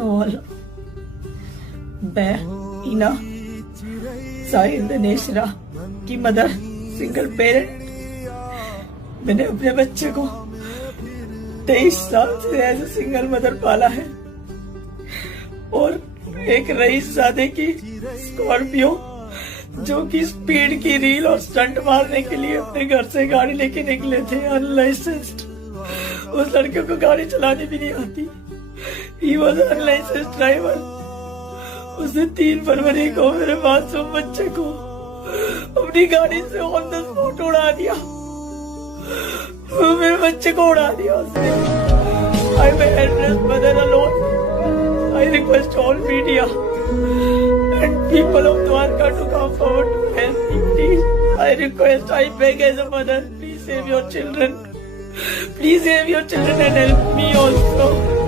और मैं ईना साहिल दिनेशरा की मदर, सिंगल पेरेंट। मैंने अपने बच्चे को 23 साल से एज ए सिंगल मदर पाला है और एक रईसजादे की स्कॉर्पियो जो कि स्पीड की रील और स्टंट मारने के लिए अपने घर से गाड़ी लेके निकले थे अनलाइसेंस्ड। उस लड़के को गाड़ी चलानी भी नहीं आती। He was unlicensed driver. उसने 3 फरवरी को मेरे मासूम बच्चे को अपनी गाड़ी से ऑन द स्पॉट उड़ा दिया। मेरे बच्चे को उड़ा दिया उसने। I may address mother alone. I request all media and people of Dwarka to come forward to help me, please. I request, I beg as a mother, please save your children. Please save your children and help me also.